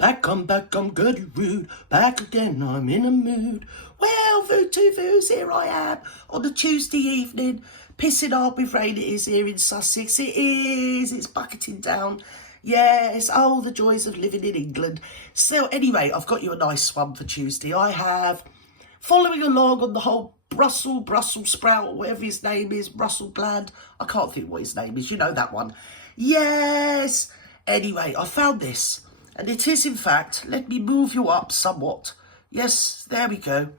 Back on, good rude. Back again, I'm in a mood. Well, voos, here I am on a Tuesday evening. Pissing hard with rain it is here in Sussex. It is. It's bucketing down. Yes, oh, the joys of living in England. So anyway, I've got you a nice one for Tuesday. I have, following along on the whole Brussels sprout, whatever his name is, Russell Bland. I can't think what his name is. You know that one. Yes. Anyway, I found this. And it is, in fact, let me move you up somewhat. Yes, there we go.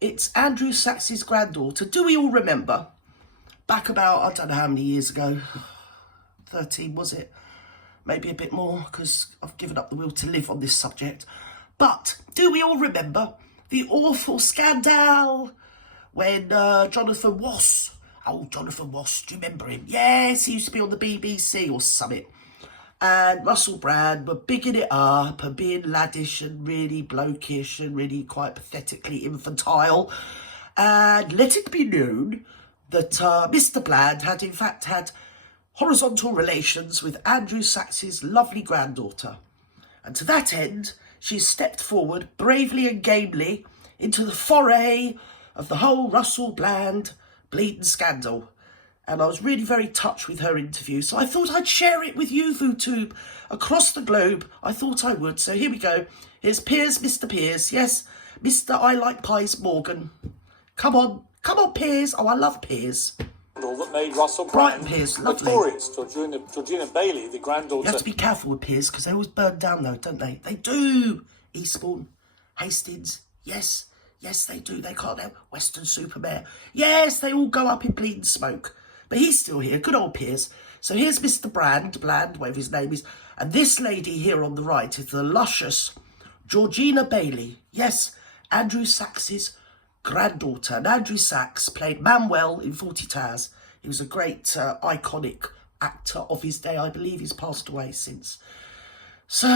It's Andrew Sachs's granddaughter. Do we all remember? Back about, I don't know how many years ago. 13, was it? Maybe a bit more, because I've given up the will to live on this subject. But do we all remember the awful scandal when Jonathan Ross... Oh, Jonathan Ross, do you remember him? Yes, he used to be on the BBC or something. And Russell Brand were bigging it up and being laddish and really blokish and really quite pathetically infantile. And let it be known that Mr. Bland had in fact had horizontal relations with Andrew Sachs's lovely granddaughter. And to that end, she stepped forward bravely and gamely into the foray of the whole Russell Bland bleeding scandal. And I was really very touched with her interview. So I thought I'd share it with you, VooTube, across the globe. I thought I would. So here we go. Here's Piers, Mr. Piers. Yes, Mr. I Like Pies Morgan. Come on, Piers. Oh, I love Piers. That made Russell Brighton Brand Piers, lovely. notorious. Georgina Bailey, the granddaughter. You have to be careful with Piers because they always burn down though, don't they? They do. Eastbourne, Hastings, yes, they do. They can't have Weston-super-Mare. Yes, they all go up in bleeding smoke. But he's still here, good old Piers. So here's Mr. Bland, whatever his name is. And this lady here on the right is the luscious Georgina Bailey. Yes, Andrew Sachs's granddaughter. And Andrew Sachs played Manuel in 40 Towers. He was a great, iconic actor of his day. I believe he's passed away since. So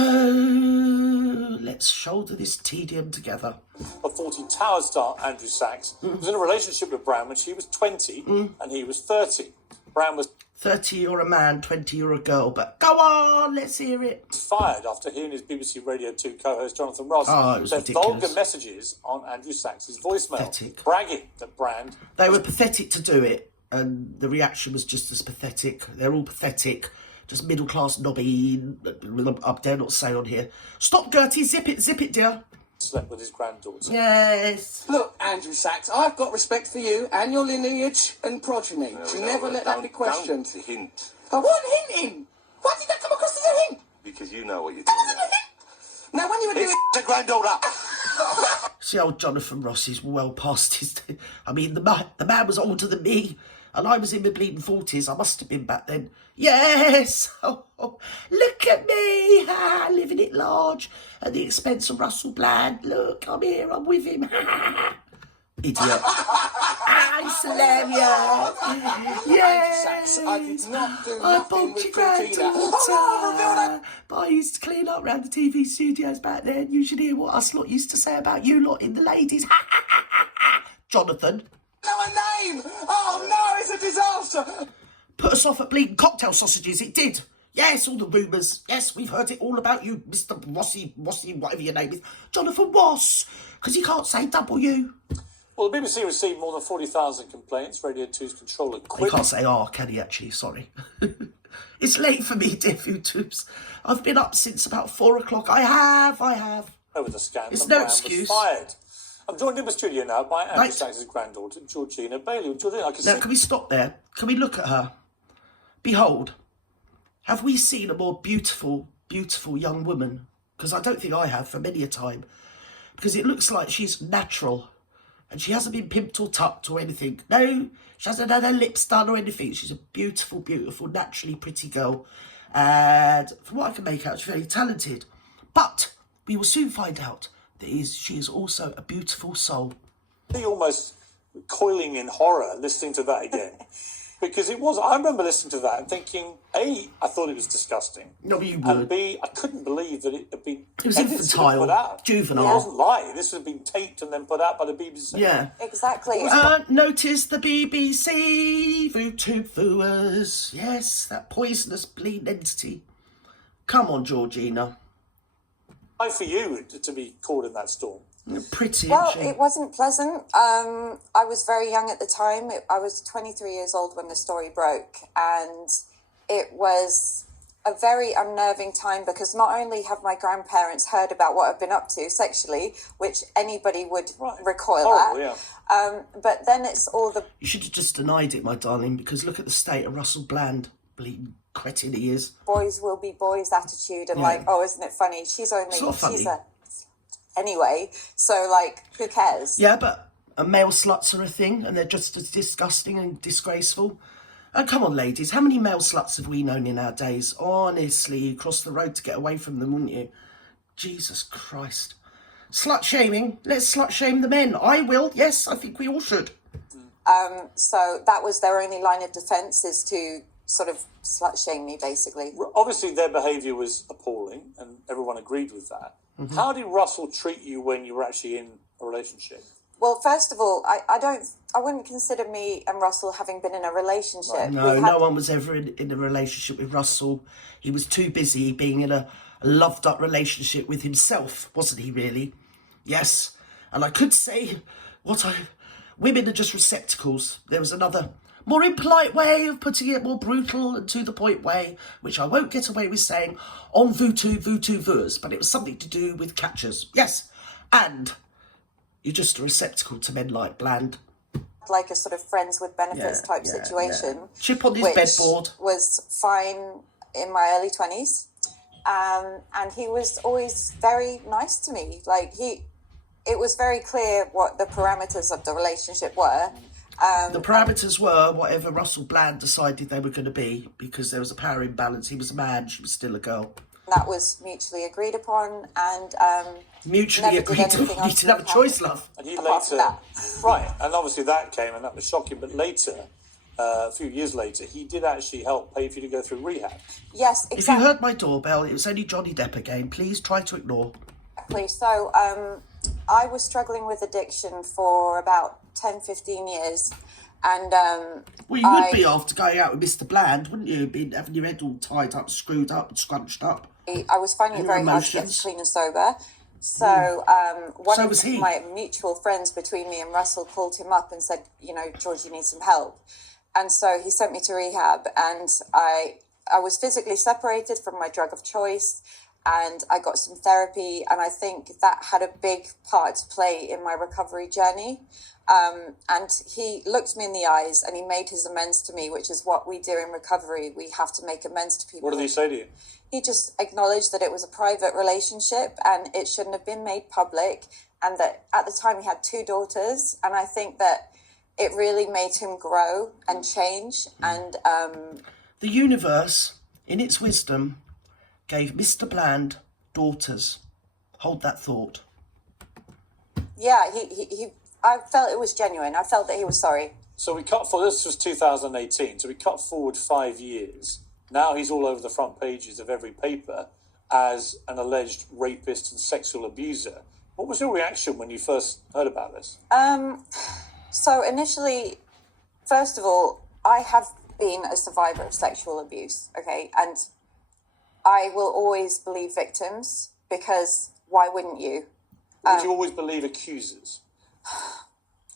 let's shoulder this tedium together. A 40 Towers star, Andrew Sachs, was in a relationship with Brown when she was 20 and he was 30. Brown was 30, you're a man, 20, you're a girl. But go on, let's hear it. fired after hearing his BBC Radio 2 co-host Jonathan Ross left vulgar messages on Andrew Sachs's voicemail, Pathetic. bragging that Brand... They were pathetic to do it, and the reaction was just as pathetic. They're all pathetic. Just middle-class knobby, I dare not say on here. Stop, Gertie, zip it, dear. slept with his granddaughter. Yes. Look, Andrew Sachs, I've got respect for you and your lineage and progeny. You never let that be questioned. Don't hint. I wasn't hinting. Why did that come across as a hint? Because you know what you're That doing. wasn't a hint. Now, when you were doing... It's a granddaughter. See, old Jonathan Ross is well past his... I mean, the man was older than me, and I was in my bleeding 40s. I must have been back then. Yes! Oh, look at me! Living it large at the expense of Russell Bland. Look, I'm here, I'm with him. Idiot. It's hilarious. Yes! I did not do I nothing bought with your Georgina. granddaughter. But I used to clean up around the TV studios back then. You should hear what us lot used to say about you lot in the ladies. Jonathan. No, a name! Oh, no, it's a disaster! Put us off at bleeding cocktail sausages, it did. Yes, all the rumours. Yes, we've heard it all about you, Mr. Rossy, whatever your name is. Jonathan Ross, because you can't say W. Well, the BBC received more than 40,000 complaints. Radio 2's controller You quit. can't say R, can he, actually? Sorry. It's late for me, dear YouTubes. I've been up since about 4 o'clock. I have. Over the scandal. It's no Brown excuse. Was fired. I'm joined in the studio now by Andrew Right. Sachs's granddaughter, Georgina Bailey. Georgina, I can Now, see... can we stop there? Can we look at her? Behold, have we seen a more beautiful young woman? Because I don't think I have for many a time. Because it looks like she's natural. And she hasn't been pimped or tucked or anything. No, she hasn't had her lips done or anything. She's a beautiful, naturally pretty girl. And from what I can make out, she's very talented. But we will soon find out that she is also a beautiful soul. almost coiling in horror listening to that again. Because it was, I remember listening to that and thinking, A, I thought it was disgusting. No, you And would. B, I couldn't believe that it had been It was edited and infantile, put out. juvenile. It wasn't live. This had been taped and then put out by the BBC. Yeah. Exactly. Notice the BBC, VooTube viewers. Yes, that poisonous bleeding entity. Come on, Georgina. Nice for you to be caught in that storm. Pretty, Well, isn't she? it wasn't pleasant. I was very young at the time. I was 23 years old when the story broke, and it was a very unnerving time because not only have my grandparents heard about what I've been up to sexually, which anybody would recoil at, but then it's all the... You should have just denied it, my darling, because look at the state of Russell Bland. Bleeding cretin he is. boys will be boys attitude and like, oh, isn't it funny? She's only... It's not funny. She's a... Anyway, so like, who cares? Yeah, but male sluts are a thing, and they're just as disgusting and disgraceful. Oh, come on, ladies. How many male sluts have we known in our days? Honestly, you cross the road to get away from them, wouldn't you? Jesus Christ. Slut shaming. Let's slut shame the men. I will. Yes, I think we all should. So that was their only line of defence, is to sort of slut shame me, basically. Obviously, their behaviour was appalling, and everyone agreed with that. Mm-hmm. How did Russell treat you when you were actually in a relationship? Well, first of all, I wouldn't consider me and Russell having been in a relationship. No, no one was ever in a relationship with Russell. He was too busy being in a loved-up relationship with himself, wasn't he, really? Yes, and I could say women are just receptacles. There was another more impolite way of putting it, more brutal and to-the-point way, which I won't get away with saying en vous, but it was something to do with catchers. Yes, and you're just a receptacle to men like Bland. Like a sort of friends with benefits type situation. Yeah. Chip on his bedboard. Was fine in my early 20s. And he was always very nice to me. Like, it was very clear what the parameters of the relationship were. The parameters were whatever Russell Bland decided they were going to be, because there was a power imbalance. He was a man, she was still a girl. That was mutually agreed upon, and mutually agreed to. You didn't have a choice, love. And he later, right, and obviously that came, and that was shocking. But later, a few years later, he did actually help pay for you to go through rehab. Yes, exactly. If you heard my doorbell, it was only Johnny Depp again. Please try to ignore. Exactly. So I was struggling with addiction for about 10, 15 years. And well, you would be after going out with Mr. Bland, wouldn't you? Been having your head all tied up, screwed up, and scrunched up. I was finding it very hard to get clean and sober. So one of my mutual friends between me and Russell called him up and said, you know, George, you need some help. And so he sent me to rehab, and I was physically separated from my drug of choice, and I got some therapy, and I think that had a big part to play in my recovery journey. And he looked me in the eyes and he made his amends to me, which is what we do in recovery. We have to make amends to people. What did he say to you? He just acknowledged that it was a private relationship and it shouldn't have been made public, and that at the time he had 2 daughters. And I think that it really made him grow and change. And the universe, in its wisdom, gave Mr. Bland daughters. Hold that thought. Yeah, I felt it was genuine. I felt that he was sorry. So we cut forward, this was 2018, so we cut forward 5 years. Now he's all over the front pages of every paper as an alleged rapist and sexual abuser. What was your reaction when you first heard about this? So initially, first of all, I have been a survivor of sexual abuse, okay? And I will always believe victims, because why wouldn't you? Would you always believe accusers?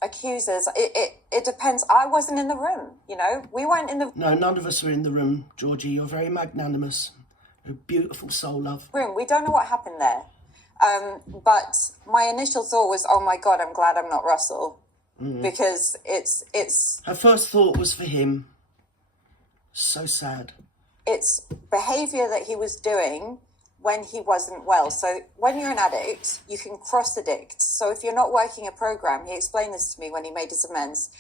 Accusers, it depends. I wasn't in the room, you know? We weren't in the... No, none of us were in the room, Georgie. You're very magnanimous. A beautiful soul, love. Room. We don't know what happened there. But my initial thought was, oh my God, I'm glad I'm not Russell. Because it's... Her first thought was for him. So sad. It's behaviour that he was doing when he wasn't well. So when you're an addict, you can cross-addict. So if you're not working a program, he explained this to me when he made his amends,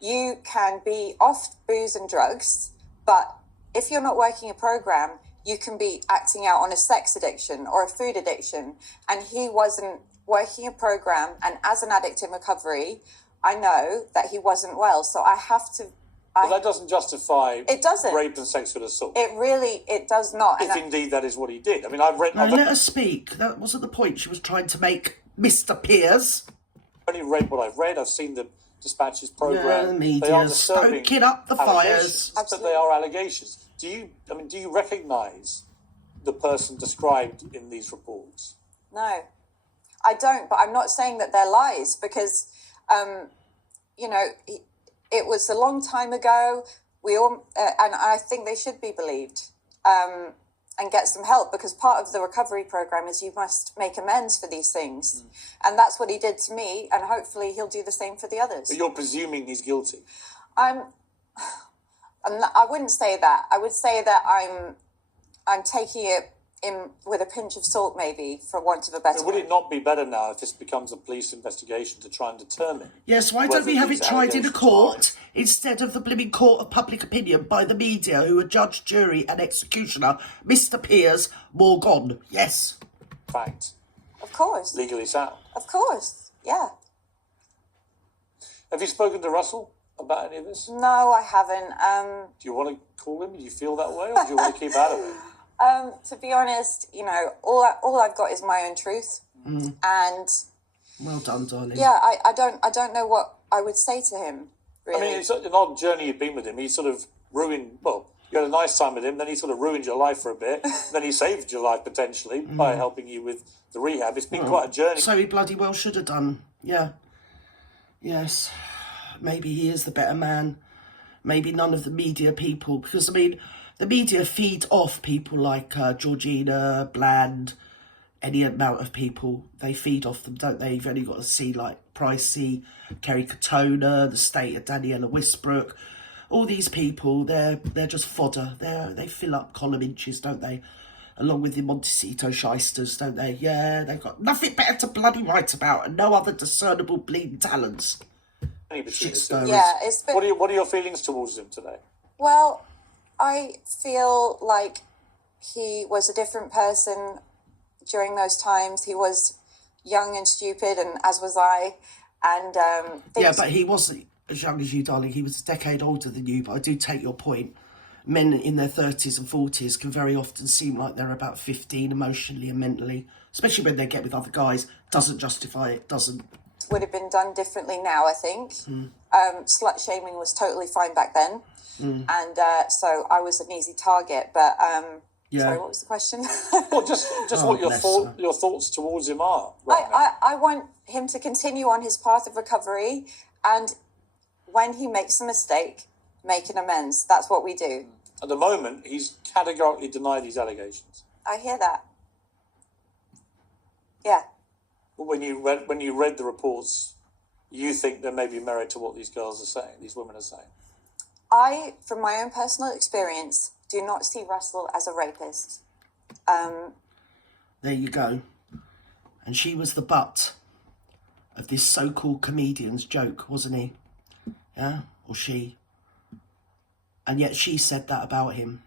you can be off booze and drugs, but if you're not working a program, you can be acting out on a sex addiction or a food addiction. And he wasn't working a program, and as an addict in recovery, I know that he wasn't well. So I have to... But that doesn't justify rape and sexual assault. It does not. If indeed that is what he did. I mean, I've read... No, let her speak. That wasn't the point she was trying to make, Mr. Piers. I've only read what I've read. I've seen the Dispatches programme. Yeah, the media, they are disturbing stoking up the fires. But they are allegations. Do you recognise the person described in these reports? No, I don't. But I'm not saying that they're lies because, you know, it was a long time ago. We all, and I think they should be believed and get some help, because part of the recovery program is you must make amends for these things. And that's what he did to me, and hopefully he'll do the same for the others. But you're presuming he's guilty. I wouldn't say that. I would say that I'm taking it in with a pinch of salt, maybe, for want of a better Would word. it not be better now if this becomes a police investigation to try and determine? Yes, why don't we have it tried in a court instead of the blooming court of public opinion by the media, who are judge, jury and executioner, Mr. Piers Morgan? Yes. Fact. Of course. Legally sound. Of course, yeah. Have you spoken to Russell about any of this? No, I haven't. Do you want to call him? Do you feel that way, or do you want to keep out of it? To be honest, you know, all I've got is my own truth, and Well done, darling. yeah, I don't know what I would say to him. Really. I mean, it's an odd journey you've been with him. He sort of ruined. Well, you had a nice time with him, then he sort of ruined your life for a bit. Then he saved your life potentially by helping you with the rehab. It's been quite a journey. So he bloody well should have done. Yeah. Yes. Maybe he is the better man. Maybe none of the media people, because I mean, the media feed off people like Georgina, Bland, any amount of people. They feed off them, don't they? You've only got to see like Pricey, Kerry Katona, the state of Daniela Westbrook. All these people, they're just fodder. They fill up column inches, don't they? Along with the Montecito shysters, don't they? Yeah, they've got nothing better to bloody write about and no other discernible bleeding talents. Shit stirrers. Yeah, it's been... What are your feelings towards him today? Well, I feel like he was a different person during those times. He was young and stupid, and as was I. And yeah, but he wasn't as young as you, darling. He was a decade older than you, but I do take your point. Men in their 30s and 40s can very often seem like they're about 15 emotionally and mentally, especially when they get with other guys. Doesn't justify it, doesn't. Would have been done differently now, I think. Slut shaming was totally fine back then. And so I was an easy target, but yeah. Sorry, what was the question? Well, just what your thoughts towards him are. Right now. I want him to continue on his path of recovery, and when he makes a mistake, make an amends. That's what we do. At the moment, he's categorically denied these allegations. I hear that. Yeah. But when you read the reports, you think there may be merit to what these girls are saying, these women are saying. I, from my own personal experience, do not see Russell as a rapist. There you go. And she was the butt of this so-called comedian's joke, wasn't he? Yeah? Or she. And yet she said that about him.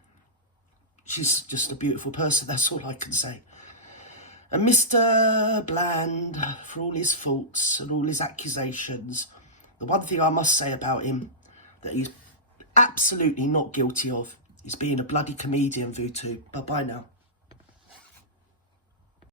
She's just a beautiful person, that's all I can say. And Mr. Bland, for all his faults and all his accusations, the one thing I must say about him that he's absolutely not guilty of is being a bloody comedian, Vutu. Bye-bye now.